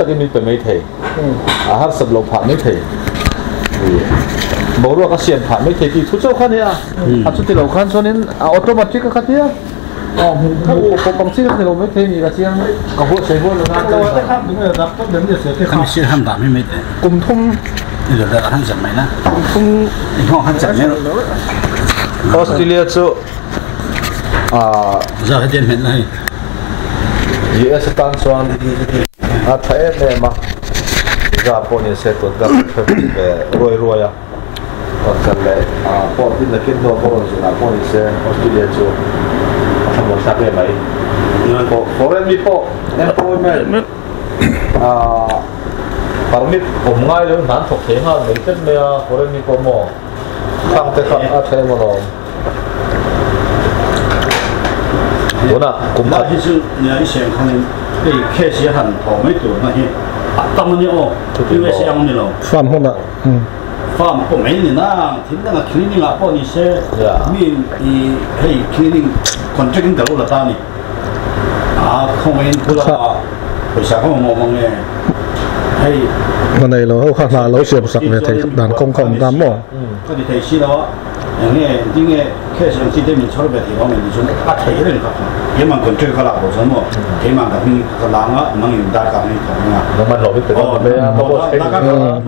ตะกินมีไปไม่เทอาหารสำหรับผ่านไม่เทบอกว่าก็เสียนผ่านไม่เทกี่ทุกเจ้าขันเนี่ยอันสุดที่เราขันส่วนนี้ออโตมัติก็ขัดเนี่ยถ้าอุปกรณ์ที่เราไม่เทนี่ก็เสียงก็หัวใส่หัวเลยนะเราได้ข้ามถึงระดับก็เดินจะเสียที่ข้ามเสียห้ามด่าไม่ได้กลุ่มทุ่มนี่เราได้หันจับไหมนะกลุ่มทุ่มห้องหันจับเนี่ยออสเตรเลียจู่จะให้เดินเห็นไหมUS ตั้งส่วนไทยเนี่ยมาจะพอนี่เสร็จตัวก็รวยอ่ะก็เลยพอที่นักกินตัวพอนี่นะพอนี่เสร็จออสเตรเลียจู่ทำหมดสักเท่าไหร่พอเรื่องมีพอemployment permit ผมง่ายเลยนั่นถกเถียงไม่เป็นเมื่อพอเรื่องมีพอหมอข้างแต่ข้างอาเทมโนตัวน่ะกลุ่มที่สุดเนี่ย一些可能被开始很倒霉多那些当然哦因为这样的咯ฟาร์มหุ่นอ่ะฟาร์มก็ไม่นี่นะที่นั่นก็คลีนิ่งอ่ะพอนี่เช่มีให้คลีนิ่งคอนแทคกิ้งตลอดตานี่คงไม่พูดว่าภาษาเขามองเนี่ยให้วันไหนเราข้างหน้าเราเสียบสักเวทีด่านคงตามหม้อก็ที่ไทยสิแล้วอย่างนี้จริงๆแค่สิ่งที่ได้มีชอบแบบที่ว่ามันส่วนไทยเลยครับยังมันคนช่วยเขาหลักผมสมมติที่มันกับมีกำลังอ่ะมันอยู่ด้านกับนี่ของอ่ะแล้วมันหลบไปเป็นอะไรอ่ะแล้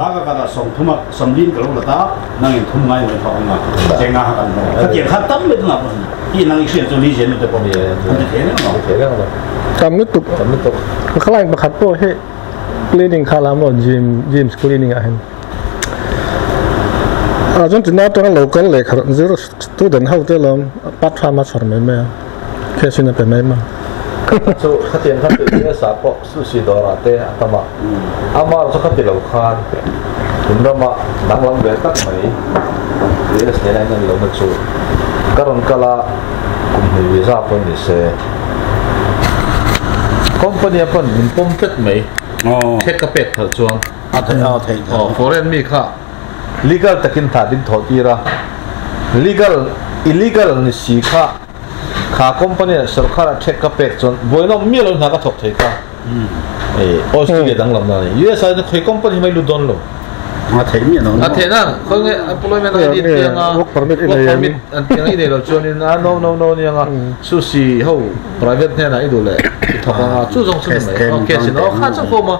วก็การส่งทุ่มสมดินกับลูกตานั่งอยู่ทุ่มไม้ในของอ่ะเจ้าหน้ากันถ้าเกี่ยวกับตั้มไม่ต้องหลับที่นั่งเสียจนนี้เสียนี่จะพอมีมันจะเท่เนาะเท่แล้วเนาะจำไม่ตกข้างล่างประคับตัวให้คลีนิ่งคาร์ลามอนยิมคลีนิ่งอ่ะจนถึงนั้นตอนเราก็เลยครับจะตัวเดินเข้าเจอแล้วปัดทำมาสอนไหมแค่ชิ้นนั้นเป็นไหมมาจู่ขัดเตียนขัดตีนสาปสุสีดอราเตะตั้มมาอามาเราขัดตีเราขานถึงเรามาดังลำเบตักไหมเรื่องนี้นั่นเราไม่จู่การันกลากลุ่มวีซ่าเป็นนี่เสคอมพานีเป็นมันปุ่มเป็ดไหมเทคกระเป็ดเถอะจวงforeign มีค่ะlegal ตะกินถาดินถอดอีระ legal illegal นี่สีค่ะข้าคอมพานีสุขาระเช็คกับเป็ดจนบ่อยน้องมีเราหน้าก็ถกเทค่ะออสเตรเลียดังลำนั้น US นี่คุยคอมพานีไม่รู้ดอนเลยเทมีน้องเทนั่นเขาเนี่ย employment ID เตียงwork permit อันเตียงอีเดียเราชวนนี่นะ no เนี่ยสุสีเขา private เนี่ยนะอีดูเลยถกงาจู่จงสุดไหมโอเคสินะข้าจะพูดมา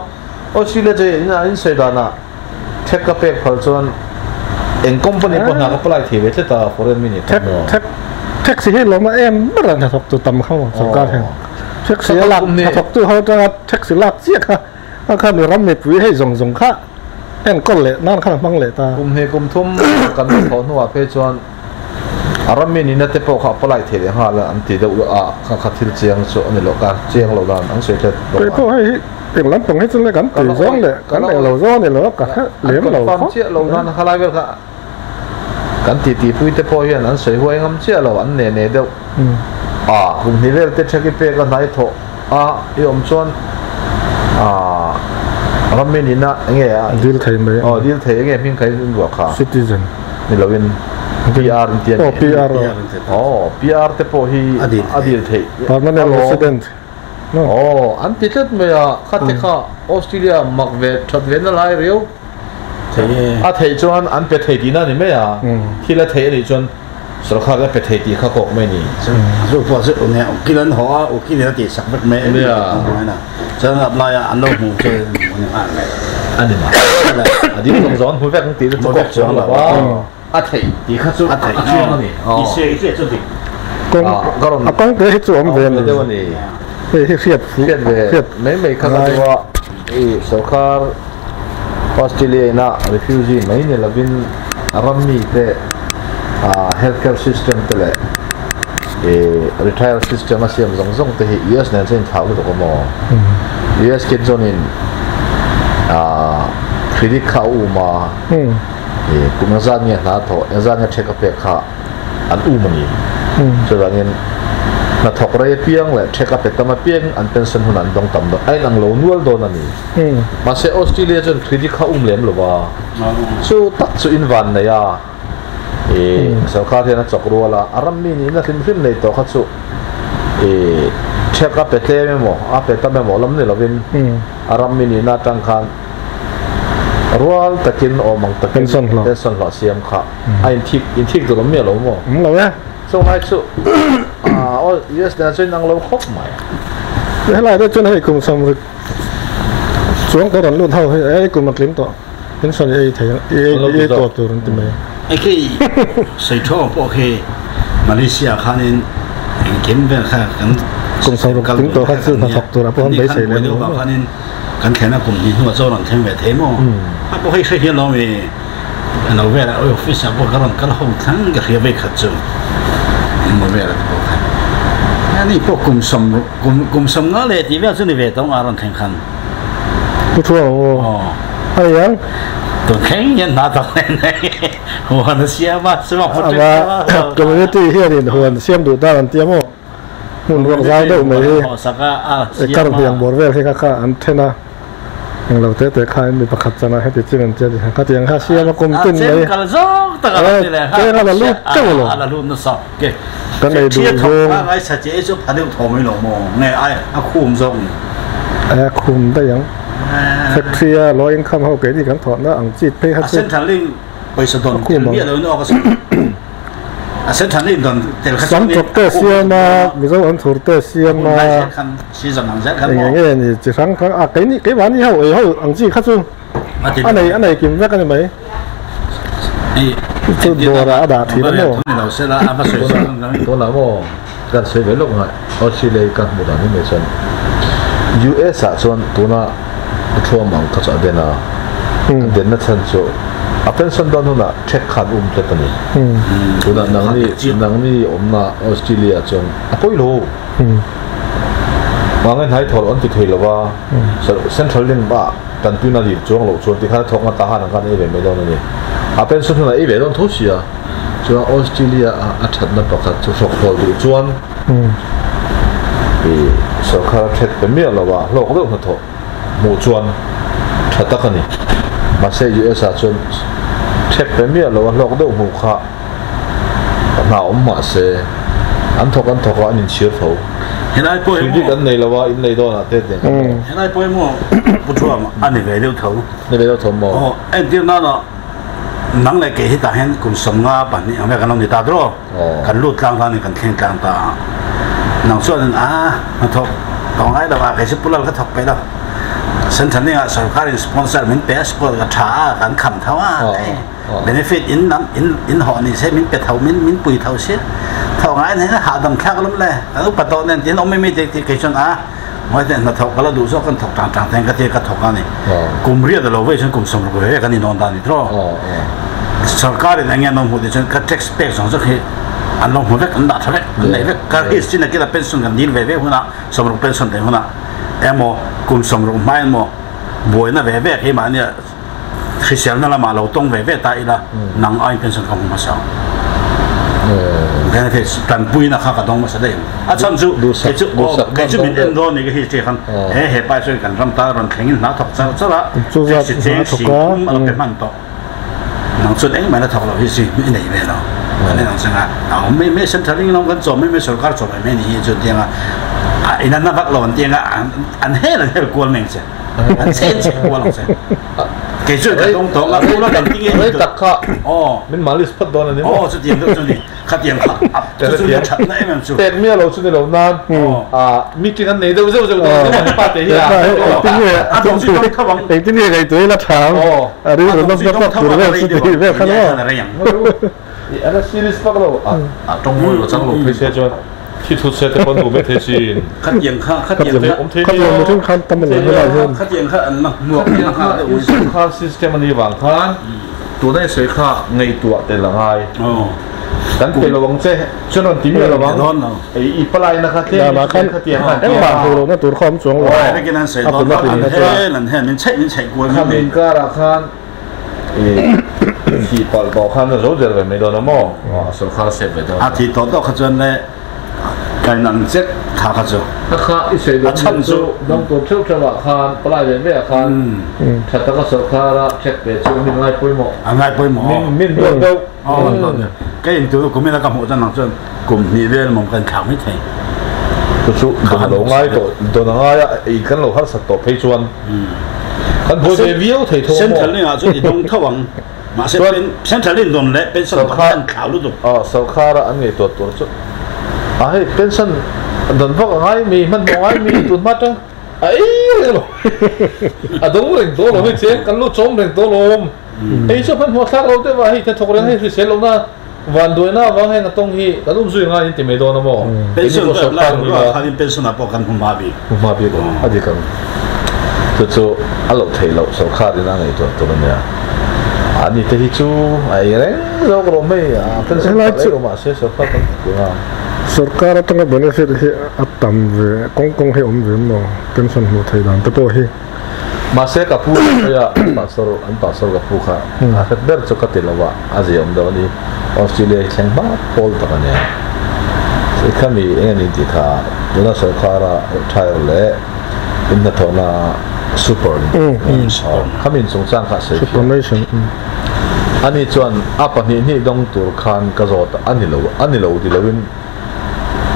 ออสเตรเลียจะนี่นะอินไซด์ด้านน่ะเช็คกับเป็ดพอจนเองคอมพานีคนหาก็ปลายทีเวทแต่ foreign มีนี่แท็กซี่ให้เรามาไม่รันถกตัวต่ำเข้าสงการแห่งแท็กซี่หลักถกตัวเขาจะแท็กซี่หลักเสียค่ะข้ามีรับเม็ดวิให้ส่งค่าแอนก้นเลยนั่นข้างฟังเลยตากลุ่มเฮกลุ่มทุ่มกันถอนหัวเพจวนอารัมมีนี่นัดเตปเขาปลายทีเลยฮะแล้วอันที่เดือดข้างขัดที่เชียงส่วนนี่หลอกกันเชียงเราดันอันเสียเด็ดไปพวกให้เป็นร้านตรงให้ซึ่งเลยกันตีซ้อนเลยกันเราซ้อนเนี่ยเรากัดเหลี่ยมเราเชี่ยเราดันเขาไล่ไปกันกันตีพุ้ยเตปอยนั้นสวยหัวงามเชี่ยเราอันเนี่ยเดียวกลุ่มนี้เรียกเตเช็คเปกันไหนโถยอมชวนเราไม่นินะเงี้ยดีลไทยไหมดีลไทยเงี้ยเพียงใครรู้ว่าค่ะ citizen นี่เราเป็น PR เตียนPR PR เตปอยอดีตไทย permanent resident อันที่เจ็ดเมื่อขัดที่ข้าออสเตรเลียมักเวทชัดเวทอะไรเรียวไทยจวนอันเป็นไทยดีนั่นนี่ไหมที่ละไทยนี่จวนสุขภาพก็เป็นไทยดีข้าก็ไม่นี่สุขภาพสุดเนี่ยกินแล้วหัวกินแล้วติดสักไม่เนี่ยนะฉะนั้นอะไรอันนู้นหูเจอเนี่ยอันนี้มาอันนี้ต้องสอนคุยแบบตีต้องบอกสอนหรอว่าไทยดีข้าสุดไทยจวนนี่一些จุดดิก็เกิดให้ตัวมันเป็นเดี๋ยวนี้เสียดไม่ข้าตัวสุขภาพออสเตรเลียน่ะ refugee ไม่เนี่ยเราเป็นรัมมีเตhealthcare system เตเลยretire system มาเสียมส่งเตะ US เนี่ยจะท้าวตัวก็มอ US คิดจนนี่คลินิกเข้ามากุมารเนี่ยนะท้อเอ็นซานเนี่ยเช็คกับเปกข้าอันมันนี่ส่วนนี้นัดถกเรียเพียงเลยเช็คกับเป็ดตั้มเพียงอันเป็นส่วนหุ่นอันต้องตั้มไอ้หนังโลนวลโดนนี่มาเซออสเตรเลียจนคลินิกเข้าเลี้ยมหรือว่าสู้ตัดสู้อินวันเนี่ยสาวข้าที่นั่นจกรัวละอารัมมีนี่นั่นฟิล์มเลยตัวข้าสู้เช็คกับเป็ดเล่ไม่หมอเป็ดตั้มไม่หมอลำเนี่ยเราเป็น aram mini na tang khan rual takin o mang takin son lo siam kha in thik to mi lo mo lo ya so nai chu o yes da chen nang lo khop mai thế lại đó cho nên cùng xong rồi xuống cái đoạn luôn thôi ấy cùng mặt lính to lính son ấy thấy ấy to từ từ mấyไอ้ที่ใส่ท่อพวกเฮมาเลเซียเขาเนี่ยเก็บไปค่ะกัน cùng xong rồi lính to khác sư thật học từ là bọn bấy xảy lênเขาเนี่ยกันแค่นั้นกลุ่มนี้ที่ว่าโซ่หลังเทมเวทเทมอ่ะพวกเฮใช้เฮียเรามีเราเวลาออฟฟิศพวกเขาก็ห้องทั้งก็เฮียไปขัดจูมาเวลาพวกเขาอันนี้พวกกลุ่มสมเงาเลยที่ว่าสุนิเวทต้องอารมณ์แข่งขัน 不错哦哎呀ตัวแข็งยันหน้าตัวไหนหัวมันเสียบ้าสมองมันเจ็บ ก็ไม่ได้ตีเฮียนี่หัวเสียมดูตาอันเตี้ยมั้งหุ่นรวงใจได้ไหมไอ้การเพียงบอร์เวลที่ข้าอันเทน่าอย่างเราเตะข้ามีประคับจะนะให้ติดจิ้งเจดีข้าเตียงข้าเสียมากลมติ้นเลยเจ้าเราลูกเจ้าหรอเราลูกนั่นสอบเก๋ ก็เลยดูโยงไอ้สัจเจสุพันธุ์ทองไม่หลงมองเนี่ยไอ้คุ้มทรงคุมได้ยังเซ็กซี่ร้อยยังคำเขาเกิดที่กันถอดนะอังจีเพย์ฮัตเส้นทางลิงไปสะดอนเมียเราเนี่ยออกเส้นทางลิงตอนเตลสัมผัสเตเซียมามีส่วนถูกเตเซียมาอย่างเงี้ยนี่จะสั่งเขาไก่นี่ไก่หวานนี่เขาอังจีขั้นสูงอันไหนกินแรกกันไหมจุดโดราดาทีนั่นโม่ตัวหลังโม่การเสียเวลาไงออสเตรเลียกันหมดอันนี้ไม่ใช่US อ่ะส่วนตัวน่ะช่วงมังคับเดินน่ะเดินนั่นฉันโจเป็นส่วนตอนนั้นน่ะเช็คขาดเจ้าตัวนี้ตัวน่ะนังนี่น่ะออสเตรเลียจงป่วยโลบางเงินให้ถอดอันติดเหลือว่าเซ็นทรัลลิงบ้าตันตัวน่ะดีจงโลส่วนที่เขาทอกมาตาหันกันไม่โดนนี่เป็นส่วนนั้นไม่โดนทุกสิ่งจงออสเตรเลียชัดนั่นประกาศจะสกปรกดูจวนสกัดเช็ดเป็นเมียแล้วว่าโลกเรื่องนั้นหมู่จวนชัดตะกันนี่มาเสียอยู่เอสจวนเช็ดเป็นเมียแล้วว่าโลกเรื่องหมู่ข้าหนาวมาเสียอันทกว่าอันนี้เชื่อเขาเห็นไอ้ป่วยชีวิตกันในแล้วว่าอินในโดนอะไรเด็ดเห็นไอ้ป่วยมั่วผู้ช่วยอันนี้เวลาเท่าในเวลาเท่ามั่วไอ้เดี๋ยวนั้นเนาะนังเลยเกี่ยตาเห็นคุณสมงาปันนี่เอาไปกันลองดีตาดรอกันรูดกลางตานี่กันแข่งกลางตานังส่วนมาทบตองไอ้ดาวาใครสิปุ๊บเราก็ทบไปแล้วเส้นทางนี้อ่ะสกัดสปอนเซอร์มันเปสปอร์ตกับช้ากันขำเท่าเบนฟิตอินหอนี่ใช่มินเป็ดเท่ามินปุ๋ยเท่าเสียเท่าไงเนี่ยหาดังแค่ก็ล้มเลยแล้วปัตตาเนี่ยที่น้องไม่เด็กที่เกิดชนไม่แต่มาทบก็เราดูซะกันทบต่างๆแทนก็เทียกันทบกันนี่กลุ่มเรียดเราเว้ยฉันกลุ่มสมรู้เฮ้ยกันนี่นอนตานี่ทั่วสกัดเนี่ยน้องหัวดิฉันก็เท็กซ์เปกสองสักทีอันน้องหัวเล็กอันดับเล็กไหนเล็กการที่สิ่งที่เราเป็นส่วนกันดีเว้ยหัวน่ะสมรู้เป็นส่วนเดียวหัวน่ะโมกลุ่มสมรู้ไม่โมบวยน่ะเว้ยที่มาเนี่ยคือเสียงนั่นละมาเราต้องเว้ยตายละนางอ้อยเป็นส่วนของมาสาวแค่ที่การปุยนะข้าก็ต้องมาแสดงฉันจู่แค่จู่มีเอ็นโดนี่ก็ที่เจ้าขันเฮ้ไปช่วยกันรำตารำแข่งน่าถกซะละเจ้าสิเจ้าสิมันเป็นมันต่อนางส่วนเองมันน่าถกเราที่สิไม่ไหนเว้ยเราอันนี้นางสังกัดไม่เซ็นทรัลลิ่งน้องกันจบไม่สกัดจบไม่นี่จุดเดียวอันนั้นนักหล่อนเดียวอันเฮ้เลยกวนเองเสียอันเส้นกวนเสียเกี่ยวกับตรงๆแล้วพูดแล้วกันที่เงี้ยไม่ตักข้ามันมาลิสพัดโดนอันนี้จุดเดียวจุดนี้ขัดเดียวขัดจุดเดียวชัดนะไอ้แม่จุดเต็มเมียเราชุดเดียวนั้นมีกินอันไหนเดี๋ยวมันป้าเตี้ยที่นี่ตรงที่เขาบอกที่นี่ไงตัวนี้ละถามหรือเราต้องตัวเรื่องสุดที่เรื่องข้างนอกอันนั้นซีรีส์พักเราตรงมือเราจังหลุดไปเสียจนที่ทุกเซตคนดูไม่เทชินขัดเยียงข้าขัดเยียงมาถึงขั้นตั้มเลยไม่ได้เพิ่มขัดเยียงข้าอันนั้นหมวกเยียงข้าข้าซิสเต็มนี้วางข้านตัวได้สวยข้าไงตัวแต่ละไงกันเป็นระวังเจ้จนนทีมีระวังไอ้ปลายนะครับที่มาขั้นขัดเยียงเอ็งบางตัวนั่นตัวความสูงว่าไม่กินนั่นเสียตอนนั้นเฮ้ยนั่นเฮ้ยมันใช่กวนข้ามินการะข้านที่ปอลบอกข้านั่นรู้เรื่องไม่โดนมั้งสุขาเสพไปโดนที่ต่อต่อขจรเนี่ยการนั่งเจ็ดขาขจรข้าอิสระชั้นสูงน้องตัวเชื่อจังหวะข้าปลายเป็นแบบข้าชัดตะก็สุขาละเช็คไปช่วงนี้ง่ายปุ้ยหมอง่ายปุ้ยหมอมินเดียวก็ยังตัวกูไม่ได้กับหัวจันทร์นั่งจนกลุ่มนี้เรื่องมองกันข่าวไม่ใช่ tu chu don lo ngai to don ngai I kan lo har sat to phei chuan kan bo de view thei tho central ni a chu I dong thawang ma se pen central ni don le pen son kan khau lu tu so khara an ngai to chu a hei pension don vok ngai mi man ngai mi tu ma tang ai lo a dong reng to lo ni chen kan lu chom reng to lo ei cho phan ho thar lo te wa hei ta thok reng hei ri se lo na van đuôi na vang hay tông hi cả lúc duy ngay thì mấy đôi nó mò pension là lại là hai pension là bao căn không mà bị có à gì cần cho alo thấy lâu sau khá đi na này cho nó nè anh đi thấy chú ai đấy đâu có mấy pension là lấy mà sẽ sau khá cần đúng không सरकार तंग benefit hi atam ve kong he om ve no pension ho thai dan to hi mà sẽ cả phụ ya anh ta sor cả phụ kha à cái đợt cho cái tiền là vợ à gì ông đó đi Australia sang ba Paul ta nè cái kami anh đi thì tha đó là sarkara retire le in the thona super kami song sang kha se superannuation ani chuan apa ni dong tur khan ka zot ani lo di lovin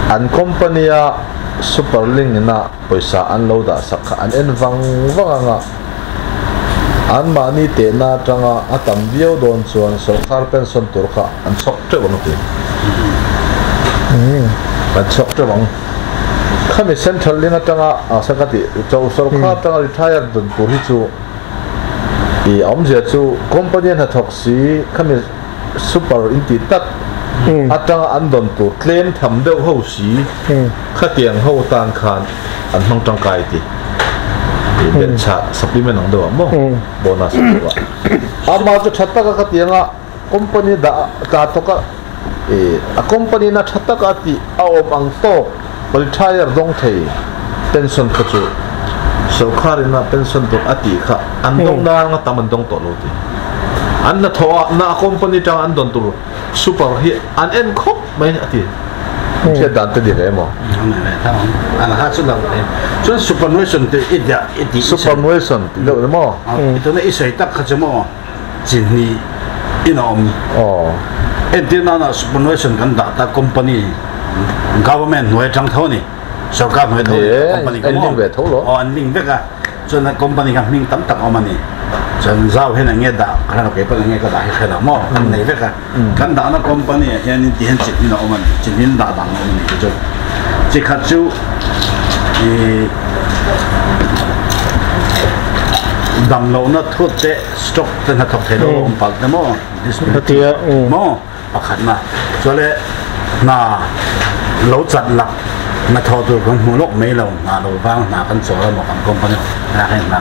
an company a superlink na paisa an lo da sakha an en wanga an mani te na tanga atam bio don chuan sarkar pension tur kha an chok te wang ti an chok te wang khami central lina tanga sakati chau sarkar tanga retire don tur hi chu I om je chu company na thok si khami super inti tak atanga an don tur claim tham deuh ho si khatiang ho tan khan an mang tang kai ti ben cha supplement ang do mo bonus wa ama chu thatta ka khatianga company da ta to ka a company na thatta ka ti a om ang to retire dong thei pension ka chu sarkar na pension to ati kha an dong na nga taman dong to lo ti an na tho na company tang an don tu super hi an en khop mai ati che dan te dire mo an ha chu lang chu superannuation te idia superannuation lo mo ito na isai tak kha chmo jin ni inom entina na superannuation kan da ta company government noi chang tho ni sarkar noi tho company an ling ve tho lo an ling ve ka chu na company ka ming tam tak omani chân giao hay là nghe đạo cái nào cái phần nghe cái đại hay là mò anh này vậy cả căn đạo nó company hiện nay tiền chỉ đi nào mà chỉ đi đạo bằng mà mình cái chỉ khát chú đầm lâu nó thuốc tệ stock tên là thuốc thế đó ông bảo thế mò mò bạc hẳn mà cho nên na lâu chặt lặng mà thọ từ con mua lốc mấy lâu na lâu vang na con số là một con company là hay là